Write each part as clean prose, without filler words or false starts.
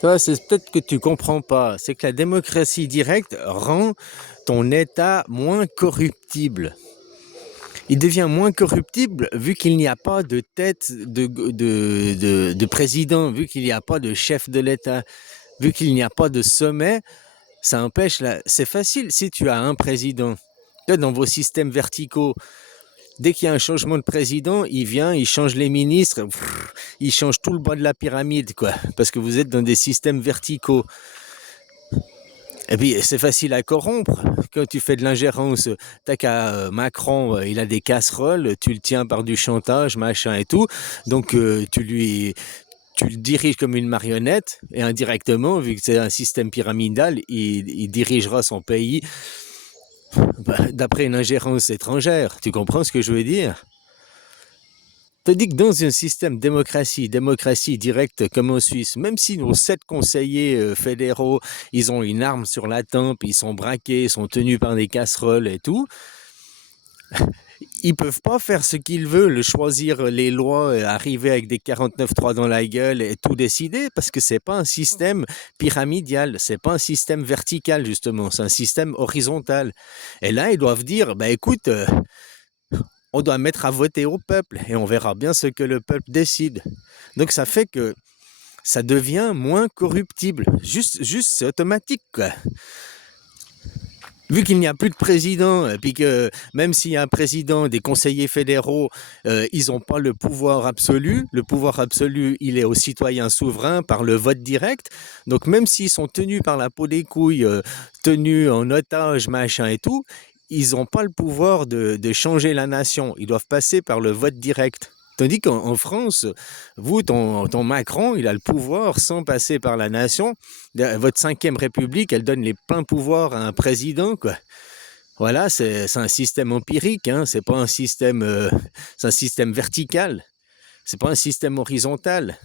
Toi, c'est peut-être que tu comprends pas. C'est que la démocratie directe rend ton État moins corruptible. Il devient moins corruptible vu qu'il n'y a pas de tête de président, vu qu'il n'y a pas de chef de l'État, vu qu'il n'y a pas de sommet. Ça empêche la... C'est facile si tu as un président. Là, dans vos systèmes verticaux, dès qu'il y a un changement de président, il vient, il change les ministres, il change tout le bas de la pyramide, quoi. Parce que vous êtes dans des systèmes verticaux. Et puis, c'est facile à corrompre. Quand tu fais de l'ingérence, t'as qu'à Macron, il a des casseroles, tu le tiens par du chantage, machin et tout. Donc, tu le diriges comme une marionnette et indirectement, vu que c'est un système pyramidal, il dirigera son pays d'après une ingérence étrangère. Tu comprends ce que je veux dire? Je te dis que dans un système démocratie directe comme en Suisse, même si nos 7 conseillers fédéraux, ils ont une arme sur la tempe, ils sont braqués, ils sont tenus par des casseroles et tout, ils peuvent pas faire ce qu'ils veulent, choisir les lois, arriver avec des 49.3 dans la gueule et tout décider, parce que c'est pas un système pyramidal, c'est pas un système vertical justement, c'est un système horizontal. Et là, ils doivent dire, bah écoute, on doit mettre à voter au peuple et on verra bien ce que le peuple décide. Donc ça fait que ça devient moins corruptible. Juste c'est automatique, quoi. Vu qu'il n'y a plus de président, et puis que même s'il y a un président, des conseillers fédéraux, ils n'ont pas le pouvoir absolu. Le pouvoir absolu, il est aux citoyens souverains par le vote direct. Donc même s'ils sont tenus par la peau des couilles, tenus en otage, machin et tout, ils n'ont pas le pouvoir de changer la nation. Ils doivent passer par le vote direct. Tandis qu'en France, vous, ton Macron, il a le pouvoir sans passer par la nation. Votre 5e République, elle donne les pleins pouvoirs à un président, quoi. Voilà, c'est un système empirique, hein, c'est pas un système, c'est un système vertical, c'est pas un système horizontal.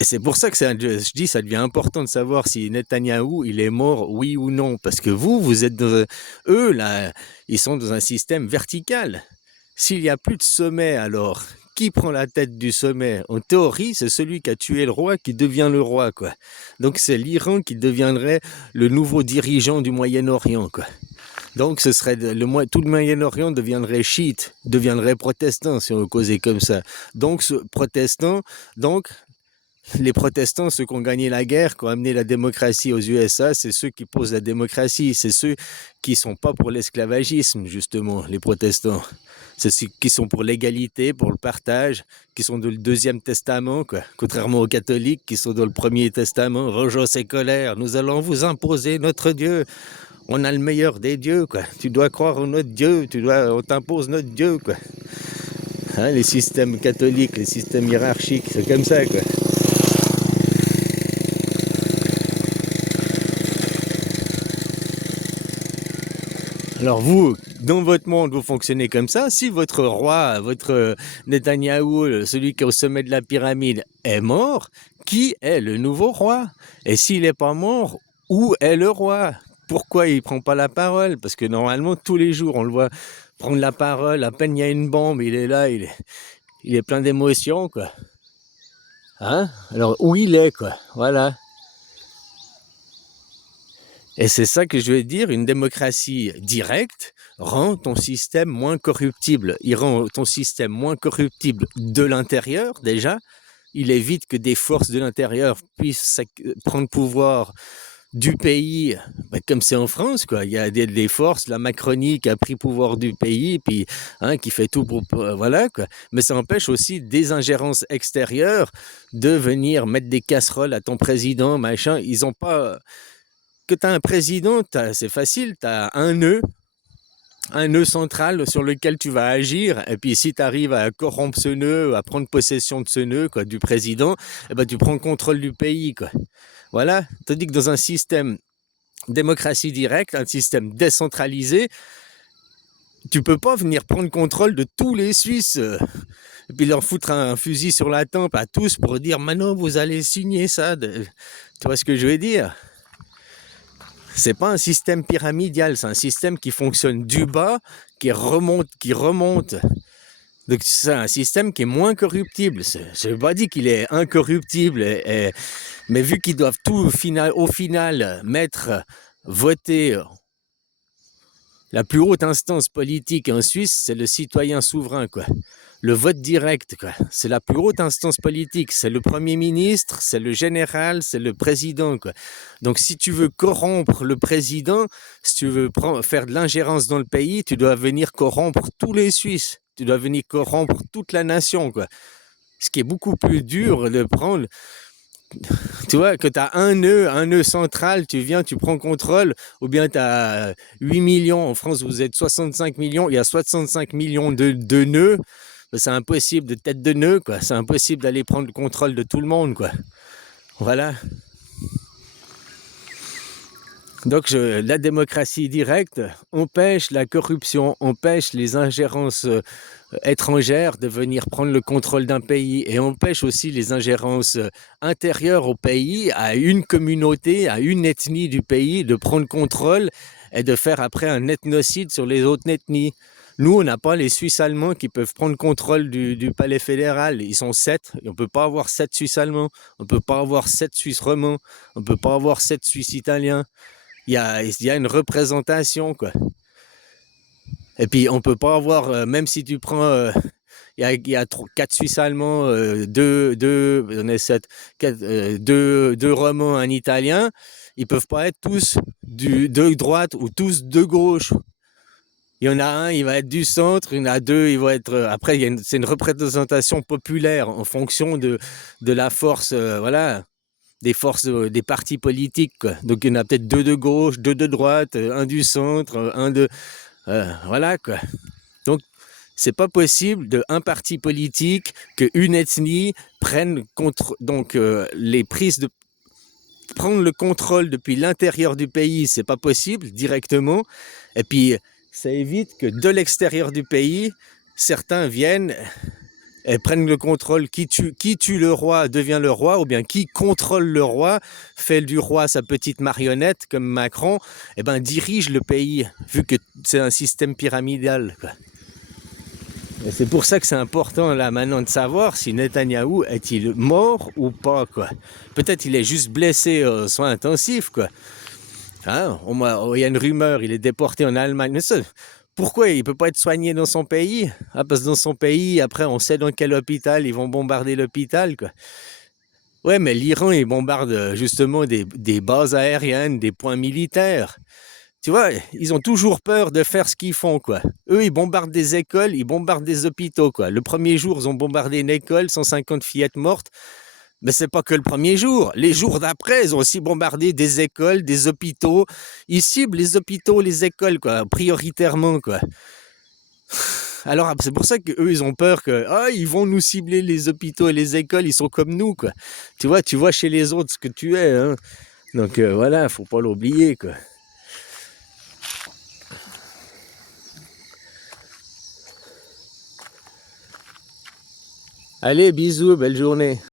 Et c'est pour ça que je dis, ça devient important de savoir si Netanyahou, il est mort, oui ou non, parce que vous êtes eux, là, ils sont dans un système vertical. S'il n'y a plus de sommet, alors, qui prend la tête du sommet? En théorie, c'est celui qui a tué le roi qui devient le roi, quoi. Donc c'est l'Iran qui deviendrait le nouveau dirigeant du Moyen-Orient, quoi. Donc ce serait tout le Moyen-Orient deviendrait chiite, deviendrait protestant si on causait comme ça. Donc les protestants, ceux qui ont gagné la guerre, qui ont amené la démocratie aux USA, c'est ceux qui posent la démocratie, c'est ceux qui ne sont pas pour l'esclavagisme, justement, les protestants. C'est ceux qui sont pour l'égalité, pour le partage, qui sont dans le 2e testament, quoi. Contrairement aux catholiques qui sont dans le 1er testament. Rejos et colère, nous allons vous imposer notre Dieu. On a le meilleur des dieux, quoi. Tu dois croire en notre Dieu, on t'impose notre Dieu, quoi. Hein, les systèmes catholiques, les systèmes hiérarchiques, c'est comme ça, quoi. Alors vous, dans votre monde, vous fonctionnez comme ça. Si votre roi, votre Netanyahou, celui qui est au sommet de la pyramide, est mort, qui est le nouveau roi? Et s'il n'est pas mort, où est le roi? Pourquoi il ne prend pas la parole? Parce que normalement, tous les jours, on le voit prendre la parole. À peine il y a une bombe, il est là, il est plein d'émotions, quoi. Hein? Alors, où il est, quoi. Voilà. Et c'est ça que je veux dire, une démocratie directe rend ton système moins corruptible. Il rend ton système moins corruptible de l'intérieur, déjà. Il évite que des forces de l'intérieur puissent prendre pouvoir du pays, comme c'est en France, quoi. Il y a des forces, la Macronie qui a pris pouvoir du pays, puis qui fait tout pour voilà, quoi. Mais ça empêche aussi des ingérences extérieures de venir mettre des casseroles à ton président, machin. Ils n'ont pas... Que tu as un président, c'est facile, tu as un nœud central sur lequel tu vas agir, et puis si tu arrives à corrompre ce nœud, à prendre possession de ce nœud, quoi, du président, eh ben, tu prends le contrôle du pays, quoi. Voilà, tandis que dans un système démocratie directe, un système décentralisé, tu peux pas venir prendre le contrôle de tous les Suisses, et puis leur foutre un fusil sur la tempe à tous pour dire « Maintenant, vous allez signer ça ». Tu vois ce que je veux dire? C'est pas un système pyramidal, c'est un système qui fonctionne du bas, qui remonte Donc c'est un système qui est moins corruptible. Je n'ai pas dit qu'il est incorruptible, mais vu qu'ils doivent tout au final mettre, voter, la plus haute instance politique en Suisse, c'est le citoyen souverain, quoi. Le vote direct, quoi. C'est la plus haute instance politique. C'est le premier ministre, c'est le général, c'est le président, quoi. Donc, si tu veux corrompre le président, si tu veux faire de l'ingérence dans le pays, tu dois venir corrompre tous les Suisses. Tu dois venir corrompre toute la nation, quoi. Ce qui est beaucoup plus dur de prendre. Tu vois, que tu as un nœud central, tu viens, tu prends contrôle, ou bien tu as 8 millions, en France vous êtes 65 millions, il y a 65 millions de nœuds, c'est impossible de tête de nœud, quoi. C'est impossible d'aller prendre le contrôle de tout le monde, quoi. Voilà. Donc la démocratie directe empêche la corruption, empêche les ingérences étrangères de venir prendre le contrôle d'un pays et empêche aussi les ingérences intérieures au pays, à une communauté, à une ethnie du pays de prendre contrôle et de faire après un ethnocide sur les autres ethnies. Nous, on n'a pas les Suisses allemands qui peuvent prendre contrôle du palais fédéral. Ils sont 7. Et on ne peut pas avoir 7 Suisses allemands. On ne peut pas avoir 7 Suisses romands. On ne peut pas avoir 7 Suisses italiens. Il y a une représentation, quoi. Et puis, on peut pas avoir, même si tu prends, il y a 4 Suisses allemands, 2 on est 7, 2 romands, un italien, ils peuvent pas être tous de droite ou tous de gauche. Il y en a un, il va être du centre, il y en a 2, ils vont être... Après, c'est une représentation populaire en fonction de la force, voilà, des forces, des partis politiques, quoi. Donc, il y en a peut-être 2 de gauche, 2 de droite, un du centre, un de... voilà, quoi. Donc, c'est pas possible d'un parti politique qu'une ethnie prenne contre... Donc, les prises de... Prendre le contrôle depuis l'intérieur du pays, c'est pas possible directement. Et puis, ça évite que de l'extérieur du pays, certains viennent et prennent le contrôle. Qui tue le roi devient le roi, ou bien qui contrôle le roi, fait du roi sa petite marionnette, comme Macron, et ben dirige le pays, vu que c'est un système pyramidal, quoi. Et c'est pour ça que c'est important là maintenant de savoir si Netanyahou est-il mort ou pas, quoi. Peut-être il est juste blessé aux soins intensifs, quoi. Hein, il y a une rumeur, il est déporté en Allemagne. Mais ça, pourquoi il ne peut pas être soigné dans son pays? Ah, parce que dans son pays, après, on sait dans quel hôpital ils vont bombarder l'hôpital, quoi. Ouais, mais l'Iran, il bombarde justement des bases aériennes, des points militaires. Tu vois, ils ont toujours peur de faire ce qu'ils font, quoi. Eux, ils bombardent des écoles, ils bombardent des hôpitaux, quoi. Le premier jour, ils ont bombardé une école, 150 fillettes mortes. Mais c'est pas que le premier jour. Les jours d'après, ils ont aussi bombardé des écoles, des hôpitaux. Ils ciblent les hôpitaux, les écoles, quoi, prioritairement, quoi. Alors, c'est pour ça qu'eux, ils ont peur que, ils vont nous cibler les hôpitaux et les écoles, ils sont comme nous, quoi. Tu vois chez les autres ce que tu es, hein. Donc, voilà, faut pas l'oublier, quoi. Allez, bisous, belle journée.